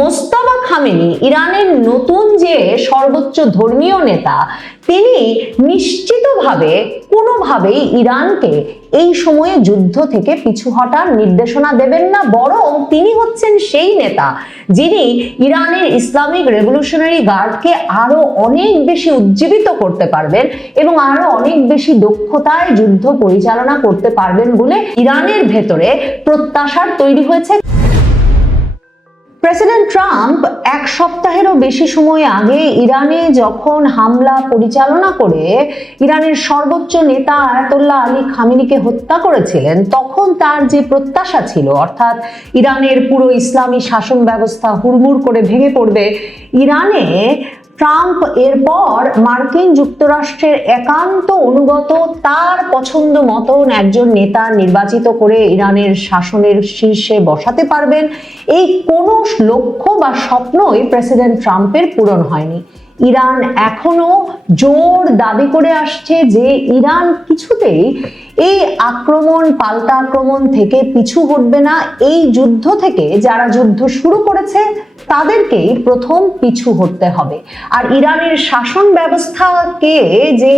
Mostafa Khamenei ইরানের নতুন যে সর্বোচ্চ ধর্মীয় নেতা, তিনি নিশ্চিতভাবে কোনোভাবেই ইরানকে এই সময়ে যুদ্ধ থেকে পিছু হটার নির্দেশনা দেবেন না, বরং তিনি হচ্ছেন সেই নেতা যিনি ইরানের ইসলামিক রেভলিউশনারি গার্ডকে আরো অনেক বেশি উজ্জীবিত করতে পারবেন এবং আরো অনেক বেশি দক্ষতায় যুদ্ধ পরিচালনা করতে পারবেন বলে ইরানের ভেতরে প্রত্যাশা তৈরি হয়েছে। প্রেসিডেন্ট ট্রাম্প এক সপ্তাহেরও বেশি সময় আগে ইরানে যখন হামলা পরিচালনা করে ইরানের সর্বোচ্চ নেতা আয়াতুল্লাহ আলী খামেনিকে হত্যা করেছিলেন, তখন তার যে প্রত্যাশা ছিল, অর্থাৎ ইরানের পুরো ইসলামী শাসন ব্যবস্থা হুড়মুড় করে ভেঙে পড়বে, ইরানে ট্রাম্প এরপর মার্কিন যুক্তরাষ্ট্রের একান্ত অনুগত তার পছন্দ মতন একজন নেতা নির্বাচিত করে ইরানের শাসনের শীর্ষে বসাতে পারবেন, এই কোনো লক্ষ্য বা স্বপ্নই প্রেসিডেন্ট ট্রাম্পের পূরণ হয়নি। ইরান এখনো জোর দাবি করে আসছে যে ইরান কিছুতেই এই আক্রমণ, পাল্টা আক্রমণ থেকে পিছু হটবে না। এই যুদ্ধ থেকে যারা যুদ্ধ শুরু করেছে তাদেরকেই প্রথম পিছু হটতে হবে। আর ইরানের শাসন ব্যবস্থাকে যে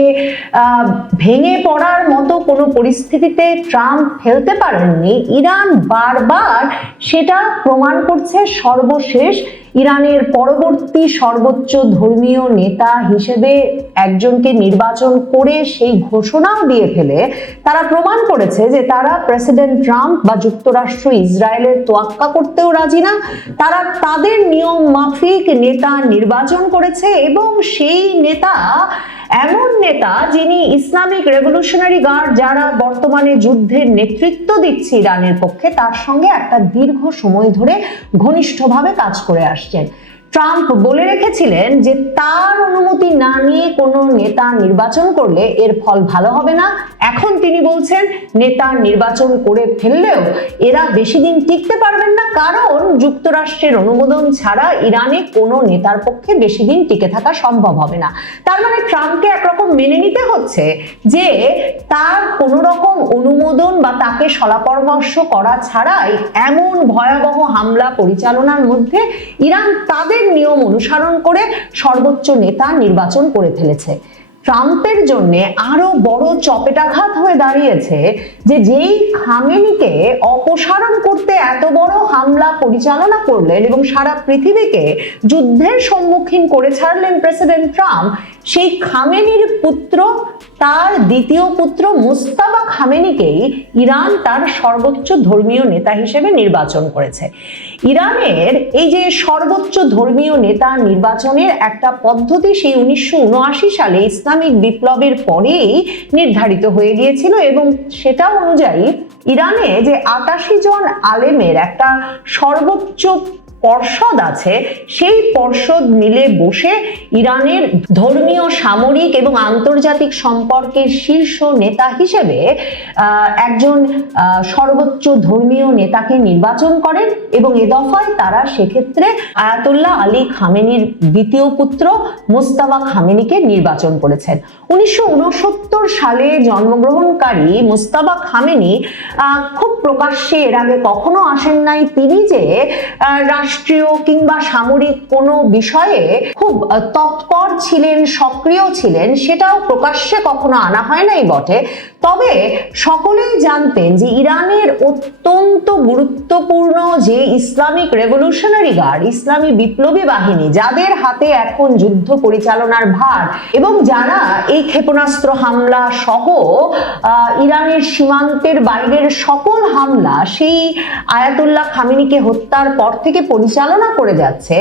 ভেঙে পড়ার মতো কোনো পরিস্থিতিতে ট্রাম্প ফেলতে পারেননি, ইরান বারবার সেটা প্রমাণ করছে। সর্বশেষ ইরানের পরবর্তী সর্বোচ্চ ধর্মীয় নেতা হিসেবে একজনকে নির্বাচন করে সেই ঘোষণাও দিয়ে ফেলে তারা প্রমাণ করেছে যে তারা প্রেসিডেন্ট ট্রাম্প বা যুক্তরাষ্ট্র ইসরায়েলের তোয়াক্কা করতেও রাজি না। তারা তাদের নিয়ম মাফিক নেতা নির্বাচন করেছে এবং সেই নেতা এমন নেতা যিনি ইসলামিক রেভলিউশনারি গার্ড, যারা বর্তমানে যুদ্ধের নেতৃত্ব দিচ্ছে ইরানের পক্ষে, তার সঙ্গে একটা দীর্ঘ সময় ধরে ঘনিষ্ঠভাবে কাজ করে আসছেন। ট্রাম্প বলে রেখেছিলেন যে তার অনুমতি না নিয়ে কোনো নেতা নির্বাচন করলে এর ফল ভালো হবে না। এখন তিনি বলছেন নেতা নির্বাচন করে ফেললেও এরা বেশি দিন টিকতে পারবেন না, কারণ যুক্তরাষ্ট্রের অনুমোদন ছাড়া ইরানে কোনো নেতার পক্ষে বেশি দিন টিকে থাকা সম্ভব হবে না। তার মানে ট্রাম্পকে একরকম মেনে নিতে হচ্ছে যে তার কোনো রকম অনুমোদন বা তাকে শলাপরামর্শ করা ছাড়াই এমন ভয়াবহ হামলা পরিচালনার মধ্যে ইরান তাদের নিয়ম অনুসরণ করে সর্বোচ্চ নেতা নির্বাচন করে ফেলেছে। ট্রাম্পের জন্য আরো বড় চপেটাঘাত হয়ে দাঁড়িয়েছে যে যেই খামেনিকে অপসারণ করতে এত বড় হামলা পরিচালনা করলেন এবং সারা পৃথিবীকে যুদ্ধের সম্মুখীন করে ছাড়লেন প্রেসিডেন্ট ট্রাম্প, সেই খামেনির পুত্র, তার দ্বিতীয় পুত্র মোস্তাফা খামেনিকেই ইরান তার সর্বোচ্চ ধর্মীয় নেতা হিসেবে নির্বাচন করেছে। ইরানের এই যে সর্বোচ্চ ধর্মীয় নেতা নির্বাচনের একটা পদ্ধতি সেই 1979 সালে ইসলামিক বিপ্লবের পরেই নির্ধারিত হয়ে গিয়েছিল এবং সেটা অনুযায়ী ইরানে যে 88 জন আলেমের একটা সর্বোচ্চ পর্ষদ আছে, সেই পর্ষদ মিলে বসে ইরানের ধর্মীয়, সামরিক এবং আন্তর্জাতিক সম্পর্কের শীর্ষ নেতা হিসেবে একজন সর্বোচ্চ ধর্মীয় নেতাকে নির্বাচন করেন এবং এ দফায় তারা সেক্ষেত্রে আয়াতুল্লাহ আলী খামেনির দ্বিতীয় পুত্র মোস্তাফা খামেনিকে নির্বাচন করেছেন। 1969 সালে জন্মগ্রহণকারী মোস্তাফা খামেনি খুব প্রকাশ্যে এর আগে কখনো আসেন নাই। তিনি যে রাষ্ট্রীয় কিংবা সামরিক কোনো বিষয়ে খুব তৎপর ছিলেন, সক্রিয় ছিলেন, সেটাও প্রকাশ্যে কখনো আনা হয় নাই বটে। তবে সকলেই জানতেন যে ইরানের অত্যন্ত গুরুত্বপূর্ণ যে ইসলামিক রেভলিউশনারি গার্ড, ইসলামী বিপ্লবী বাহিনী, যাদের হাতে এখন যুদ্ধ পরিচালনার ভার এবং যারা এই ক্ষেপণাস্ত্র হামলা সহ ইরানের সীমান্তের বাইরের সকল হামলা সেই আয়াতুল্লাহ খামেনিকে হত্যার পর থেকে পরিচালনা করে যাচ্ছে,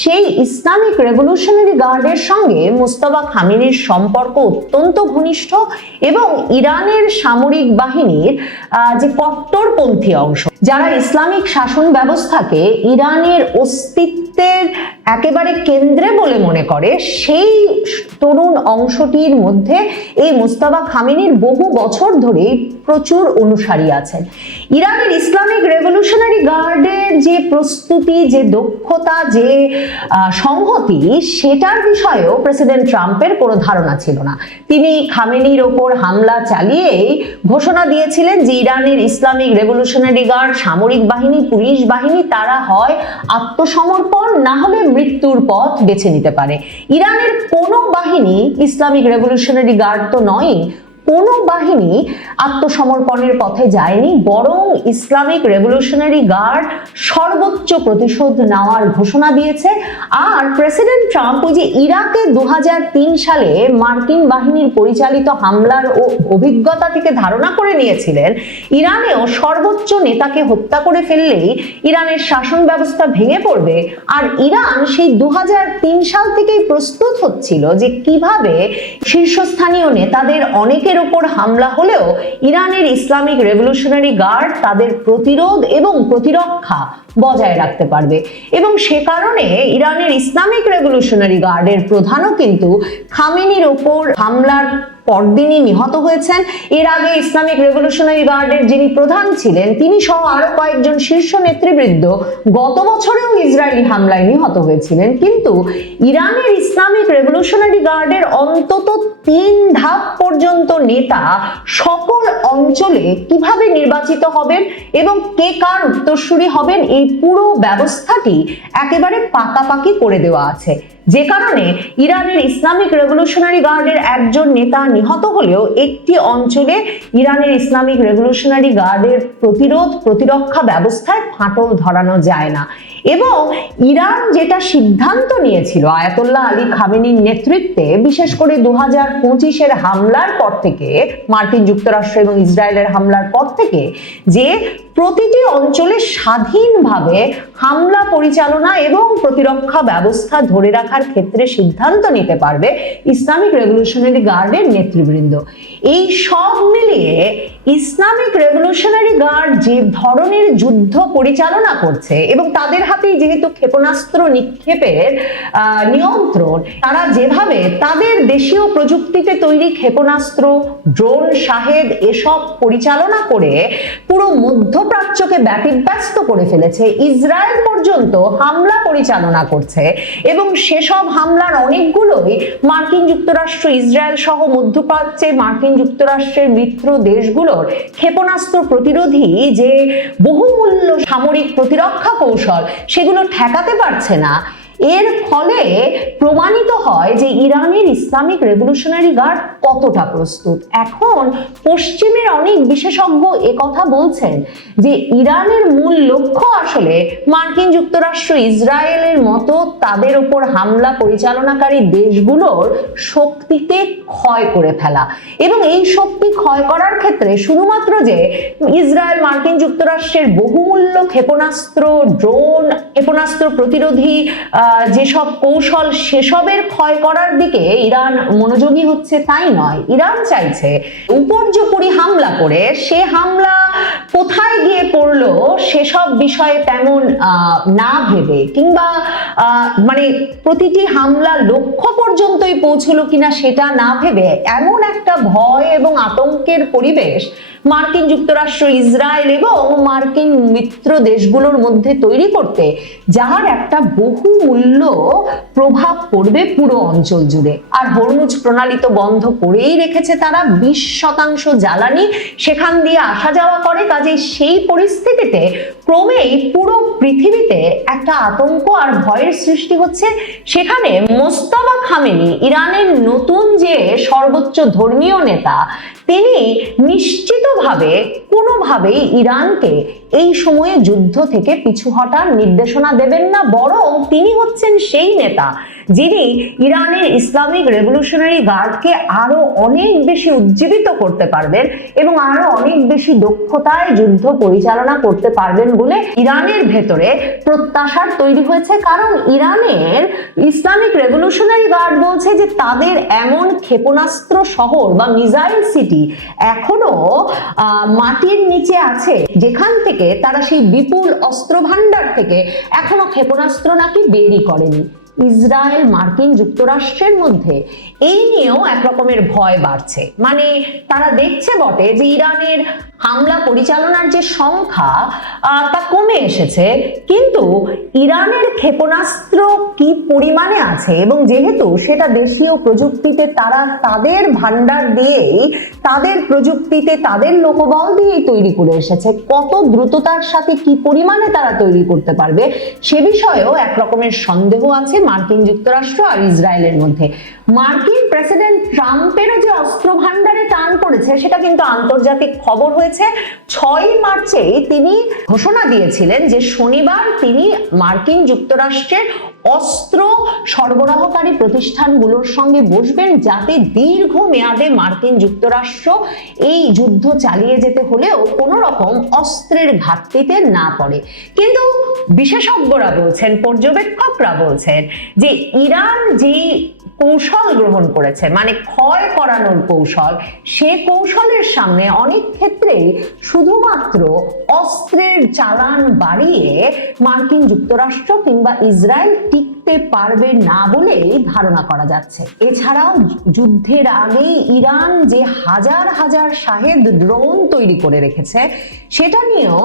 সেই ইসলামিক রেভলিউশনারি গার্ডের সঙ্গে মোস্তাফা খামেনির সম্পর্ক অত্যন্ত ঘনিষ্ঠ এবং ইরানের সামরিক বাহিনীর যে কট্টরপন্থী অংশ, যারা ইসলামিক শাসন ব্যবস্থাকে ইরানের অস্তিত্বের একেবারে কেন্দ্রে বলে মনে করে, সেই তরুণ অংশটির মধ্যে এই মোস্তাফা খামেনির বহু বছর ধরে প্রচুর অনুসারী আছেন। ইরানের ইসলামিক রেভলিউশনারি গার্ডের যে প্রস্তুতি, যে দক্ষতা, যে সংহতি, সেটার বিষয়েও প্রেসিডেন্ট ট্রাম্পের কোনো ধারণা ছিল না। তিনি খামেনির ওপর হামলা চালিয়েই ঘোষণা দিয়েছিলেন যে ইরানের ইসলামিক রেভলিউশনারি গার্ড, সামরিক বাহিনী, পুলিশ বাহিনী, তারা হয় আত্মসমর্পণ না হলে মৃত্যুর পথ বেছে নিতে পারে। ইরানের কোনো বাহিনী ইসলামিক রেভলিউশনারি গার্ড তো নয়, কোনো বাহিনী আত্মসমর্পণের পথে যায়নি, বরং ইসলামিক রেভলিউশনারি গার্ড সর্বোচ্চ প্রতিশোধ নেওয়ার ঘোষণা দিয়েছে। আর প্রেসিডেন্ট ট্রাম্প ওই যে ইরাকে 2003 সালে মার্কিন বাহিনীর পরিচালিত হামলার ও অভিজ্ঞতা থেকে ধারণা করে নিয়েছিলেন ইরানেও সর্বোচ্চ নেতাকে হত্যা করে ফেললেই ইরানের শাসন ব্যবস্থা ভেঙে পড়বে। আর ইরান সেই 2003 সাল থেকেই প্রস্তুত হচ্ছিল যে কিভাবে শীর্ষস্থানীয় নেতাদের অনেকের ওপর হামলা হলেও ইরানের ইসলামিক রেভলিউশনারি গার্ড তাদের প্রতিরোধ এবং প্রতিরক্ষা বজায় রাখতে পারবে। এবং সে কারণে ইরানের ইসলামিক রেভলিউশনারি গার্ডের প্রধানও কিন্তু খামেনির ওপর হামলার পরদিনই নিহত হয়েছেন। এর আগে ইসলামিক রেভলিউশনারি গার্ডের যিনি প্রধান ছিলেন তিনি সহ আরো কয়েকজন শীর্ষ নেতৃবৃন্দ গত বছরেও ইসরায়েলি হামলায় নিহত হয়েছিলেন। কিন্তু ইরানের ইসলামিক রেভলিউশনারি গার্ডের অন্তত 3 ধাপ পর্যন্ত নেতা সকল অঞ্চলে কিভাবে নির্বাচিত হবেন এবং কে কার উত্তরসূরি হবেন, এই পুরো ব্যবস্থাটি একেবারে পাকাপাকি করে দেওয়া আছে। যে কারণে ইরানের ইসলামিক রেভলিউশনারি গার্ডের একজন নেতা নিহত হলেও একটি অঞ্চলে ইরানের ইসলামিক রেভলিউশনারি গার্ডের প্রতিরোধ প্রতিরক্ষা ব্যবস্থায় ফাটল ধরানো যায় না। এবং ইরান যেটা সিদ্ধান্ত নিয়েছিল আয়াতুল্লাহ আলী খামেনির নেতৃত্বে, বিশেষ করে 2025-এর হামলার পর থেকে, মার্কিন যুক্তরাষ্ট্র এবং ইসরায়েলের হামলার পর থেকে, যে প্রতিটি অঞ্চলে স্বাধীনভাবে হামলা পরিচালনা এবং প্রতিরক্ষা ব্যবস্থা ধরে রাখার ক্ষেত্রে সিদ্ধান্ত নিতে পারবে ইসলামিক রেভলিউশনারি গার্ডের নেতৃবৃন্দ। এই সব মিলিয়ে ইসলামিক রেভলিউশনারি গার্ড যে ধরনের যুদ্ধ পরিচালনা করছে এবং তাদের হাতেই যেহেতু ক্ষেপণাস্ত্র নিক্ষেপের নিয়ন্ত্রণ, তারা যেভাবে তাদের দেশীয় প্রযুক্তিতে তৈরি ক্ষেপণাস্ত্র, ড্রোন, শাহেদ এসব পরিচালনা করে পুরো মধ্যপ্রাচ্যকে ব্যতিব্যস্ত করে ফেলেছে, ইসরায়েল পর্যন্ত হামলা পরিচালনা করছে এবং সেসব হামলার অনেকগুলোই মার্কিন যুক্তরাষ্ট্র, ইসরায়েল সহ মধ্যপ্রাচ্যে মার্কিন যুক্তরাষ্ট্রের মিত্র দেশগুলোর ক্ষেপণাস্ত্র প্রতিরোধী যে বহুমূল্য সামরিক প্রতিরক্ষা কৌশল সেগুলো ঠেকাতে পারছে না। এর ফলে প্রমাণিত হয় যে ইরানের ইসলামিক রেভলিউশনারি গার্ড কতটা প্রস্তুত। এখন পশ্চিমের অনেক বিশেষজ্ঞ একথা বলছেন যে ইরানের মূল লক্ষ্য আসলে মার্কিন যুক্তরাষ্ট্র, ইসরায়েলের মতো তাদের উপর হামলা পরিচালনাকারী দেশগুলোর শক্তিকে ক্ষয় করে ফেলা। এবং এই শক্তি ক্ষয় করার ক্ষেত্রে শুধুমাত্র যে ইসরায়েল মার্কিন যুক্তরাষ্ট্রের বহুমূল্য ক্ষেপণাস্ত্র, ড্রোন, ক্ষেপণাস্ত্র প্রতিরোধী যেসব কৌশল সেসবের ক্ষয় করার দিকে ইরান মনোযোগী হচ্ছে তাই নয়। ইরান চাইছে উপর্যুপরি হামলা করে সে হামলা কোথায় গিয়ে পড়লো সেসব বিষয়ে তেমন না ভেবে, কিংবা মানে প্রতিটি হামলা লক্ষ্য পর্যন্তই পৌঁছলো কিনা সেটা না ভেবে এমন একটা ভয় এবং আতঙ্কের পরিবেশ মার্কিন যুক্তরাষ্ট্র, ইসরায়েল এবং মার্কিন মিত্র দেশগুলোর মধ্যে তৈরি করতে, যার একটা বহুমূল্য প্রভাব পড়বে পুরো অঞ্চল জুড়ে। আর হরমুজ প্রণালী তো বন্ধ করেই রেখেছে তারা, 20% জ্বালানি সেখান দিয়ে আসা যাওয়া করে। কাজেই সেই পরিস্থিতিতে ক্রমেই পুরো পৃথিবীতে একটা আতঙ্ক আর ভয়ের সৃষ্টি হচ্ছে। সেখানে মোস্তাফা খামেনি, ইরানের নতুন যে সর্বোচ্চ ধর্মীয় নেতা, তিনি নিশ্চিতভাবে কোনোভাবেই ইরানকে এই সময়ে যুদ্ধ থেকে পিছু হটার নির্দেশনা দেবেন না, বরং তিনি হচ্ছেন সেই নেতা যিনি ইরানের ইসলামিক রেভলিউশনারি গার্ডকে আরো অনেক বেশি উজ্জীবিত করতে পারবেন এবং আরো অনেক বেশি দক্ষতায় যুদ্ধ পরিচালনা করতে পারবেন বলে ইরানের ভেতরে প্রত্যাশার তৈরি হয়েছে। কারণ ইরানের ইসলামিক রেভলিউশনারি গার্ড বলছে যে তাদের এমন ক্ষেপণাস্ত্র শহর বা মিসাইল সিটি এখনো মাটির নিচে আছে যেখান থেকে তারা সেই বিপুল অস্ত্র ভান্ডার থেকে এখনো ক্ষেপণাস্ত্র নাকি বেরই করেনি। ইসরায়েল মার্কিন যুক্তরাষ্ট্রের মধ্যে, এই নিয়েও একরকমের ভয় বাড়ছে। মানে তারা দেখছে বটে যে ইরানের হামলা পরিচালনার যে সংখ্যা তা কমে এসেছে, কিন্তু ইরানের ক্ষেপণাস্ত্র কি পরিমাণে আছে এবং যেহেতু সেটা দেশীয় প্রযুক্তিতে তারা তাদের ভান্ডার দিয়েই, তাদের প্রযুক্তিতে তাদের লোকবল দিয়েই তৈরি করে এসেছে, কত দ্রুততার সাথে কি পরিমাণে তারা তৈরি করতে পারবে সে বিষয়েও একরকমের সন্দেহ আছে মার্কিন যুক্তরাষ্ট্র আর ইসরায়েলের মধ্যে। মার্কিন প্রেসিডেন্ট ট্রাম্পেরও যে অস্ত্র ভান্ডারে টান পড়েছে সেটা কিন্তু আন্তর্জাতিক খবর হয়েছে। 6 মার্চে তিনি ঘোষণা দিয়েছিলেন যে শনিবার তিনি মার্কিন যুক্তরাষ্ট্রের অস্ত্র সরবরাহকারী প্রতিষ্ঠানগুলোর সঙ্গে বসবেন, যাতে দীর্ঘ মেয়াদে মার্কিন যুক্তরাষ্ট্র এই যুদ্ধ চালিয়ে যেতে হলেও কোনো রকম অস্ত্রের ঘাটতিতে না পড়ে। কিন্তু বিশেষজ্ঞরা বলছেন, পর্যবেক্ষকরা বলছেন যে ইরান যে কৌশল গ্রহণ করেছে, মানে ক্ষয় করানোর কৌশল, সে কৌশলের সামনে অনেক ক্ষেত্রেই শুধুমাত্র অস্ত্রের চালান বাড়িয়ে মার্কিন যুক্তরাষ্ট্র কিংবা ইসরায়েল টিকতে পারবে না বলেই ধারণা করা যাচ্ছে। এছাড়াও যুদ্ধের আগেই ইরান যে হাজার হাজার শাহেদ ড্রোন তৈরি করে রেখেছে সেটা নিয়েও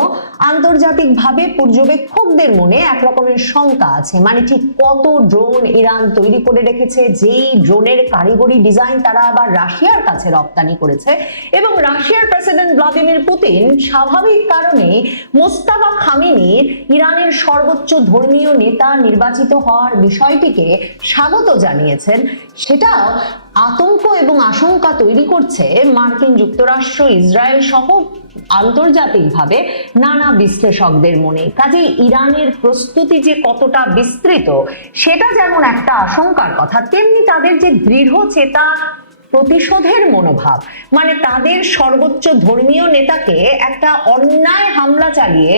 আন্তর্জাতিকভাবে পর্যবেক্ষকদের মনে একরকমের শঙ্কা আছে। মানে ঠিক কত ড্রোন ইরান তৈরি করে রেখেছে, যেই ড্রোনের কারিগরি ডিজাইন তারা আবার রাশিয়ার কাছে রপ্তানি করেছে, এবং রাশিয়ার প্রেসিডেন্ট ভ্লাদিমির পুতিন স্বাভাবিক কারণে মোস্তাফা খামেনির ইরানের সর্বোচ্চ ধর্মীয় নেতা নির্বাচিত হওয়ার বিষয়টিকে স্বাগত জানিয়েছেন। সেটাও আতঙ্ক এবং আশঙ্কা তৈরি করছে মার্কিন যুক্তরাষ্ট্র, ইসরায়েল সহ আন্তর্জাতিকভাবে নানা বিশ্লেষকদের মনে। কাজেই ইরানের প্রস্তুতি যে কতটা বিস্তৃত সেটা যেমন একটা আশঙ্কার কথা, তেমনি তাদের যে দৃঢ় চেতা প্রতিশোধের মনোভাব, মানে তাদের সর্বোচ্চ ধর্মীয় নেতাকে একটা অন্যায় হামলা চালিয়ে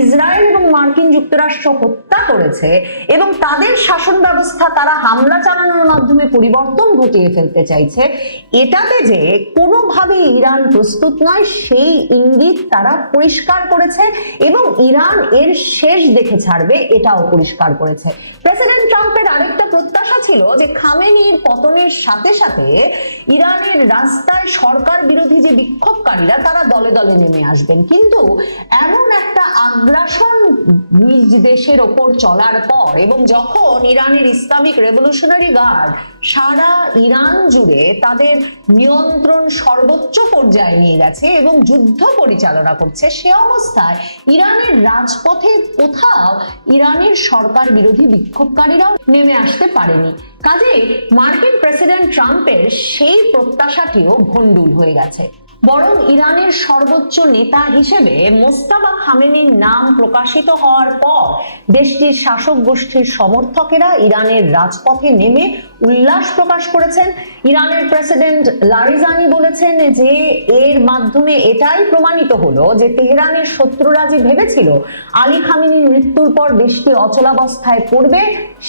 ইসরায়েল এবং মার্কিন যুক্তরাষ্ট্র হত্যা করেছে এবং তাদের শাসন ব্যবস্থা তারা হামলা চালানোর মাধ্যমে পরিবর্তন ঘটিয়ে ফেলতে চাইছে, এটাতে যে কোনোভাবে ইরান প্রস্তুত নয় সেই ইঙ্গিত তারা পরিষ্কার করেছে এবং ইরান এর শেষ দেখে ছাড়বে এটাও পরিষ্কার করেছে। প্রেসিডেন্ট ট্রাম্পের আরেকটা প্রত্যাশা ছিল যে খামেনির পতনের সাথে সাথে ইরানের রাস্তায় সরকার বিরোধী যে বিক্ষোভকারীরা তারা দলে দলে নেমে আসবেন, কিন্তু এমন একটা আগ্রাসন নিজ দেশের ওপর চলার পর এবং যখন ইরানের ইসলামিক রেভলিউশনারি গার্ড সারা ইরান জুড়ে তাদের নিয়ন্ত্রণ সর্বোচ্চ পর্যায়ে নিয়ে গেছে এবং যুদ্ধ পরিচালনা করছে, সে অবস্থায় ইরানের রাজপথে কোথাও ইরানের সরকার বিরোধী বিক্ষোভকারীরাও নেমে আসতে পারেনি। কাজেই মার্কিন প্রেসিডেন্ট ট্রাম্পের সেই প্রত্যাশাটিও ভণ্ডুল হয়ে গেছে। বরং ইরানের সর্বোচ্চ নেতা হিসেবে মোস্তাফা খামেনির নাম প্রকাশিত হওয়ার পর দেশটির শাসক গোষ্ঠীর সমর্থকেরা ইরানের রাজপথে নেমে উল্লাস প্রকাশ করেছেন। ইরানের প্রেসিডেন্ট লারিজানি বলেছেন যে এর মাধ্যমে এটাই প্রমাণিত হলো যে তেহরানের শত্রুরা যে ভেবেছিল আলী খামেনির মৃত্যুর পর দেশটি অচলাবস্থায় পড়বে,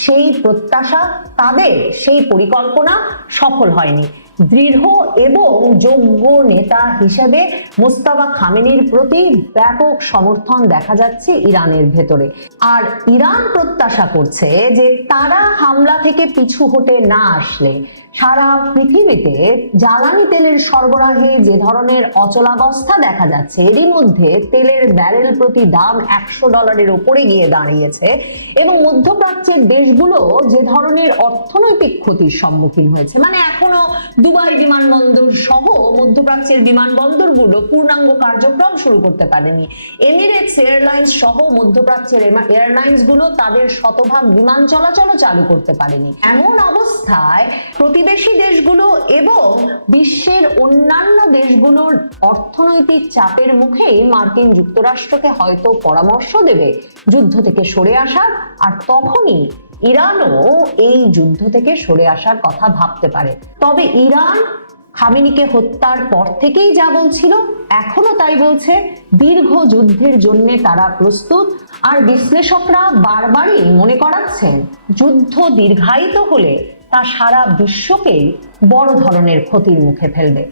সেই প্রত্যাশা তাদের, সেই পরিকল্পনা সফল হয়নি। দৃঢ় এবং যোগ্য নেতা হিসেবে মোস্তাফা খামেনির প্রতি ব্যাপক সমর্থন দেখা যাচ্ছে ইরানের ভেতরে। আর ইরান প্রত্যাশা করছে যে তারা হামলা থেকে পিছু হটে না আসলে সারা পৃথিবীতে জ্বালানি তেলের সরবরাহে যে ধরনের অচলাবস্থা দেখা যাচ্ছে, এরই মধ্যে তেলের ব্যারেল প্রতি দাম $100 উপরে গিয়ে দাঁড়িয়েছে এবং মধ্যপ্রাচ্যের দেশগুলো যে ধরনের অর্থনৈতিক ক্ষতির সম্মুখীন হয়েছে, মানে এখনো দুবাই বিমানবন্দর সহ মধ্যপ্রাচ্যের বিমানবন্দরগুলো পূর্ণাঙ্গ কার্যক্রম শুরু করতে পারেনি। এমিরেটস এয়ারলাইন্স সহ মধ্যপ্রাচ্যের এয়ারলাইন্স গুলো তাদের শতভাগ বিমান চলাচলও চালু করতে পারেনি। এমন অবস্থায় প্রতিবেশী দেশগুলো এবং বিশ্বের অন্যান্য দেশগুলোর অর্থনৈতিক চাপের মুখেই মার্কিন যুক্তরাষ্ট্রকে হয়তো পরামর্শ দেবে যুদ্ধ থেকে সরে আসার, আর তখনই ইরানও এই যুদ্ধ থেকে সরে আসার কথা ভাবতে পারে। তবে ইরান খামেনিকে হত্যার পর থেকেই যা বলছিল এখনো তাই বলছে, দীর্ঘ যুদ্ধের জন্য তারা প্রস্তুত। আর বিশ্লেষকরা বারবারই মনে করাচ্ছেন যুদ্ধ দীর্ঘায়িত হলে তা সারা বিশ্বকেই বড় ধরনের ক্ষতির মুখে ফেলবে।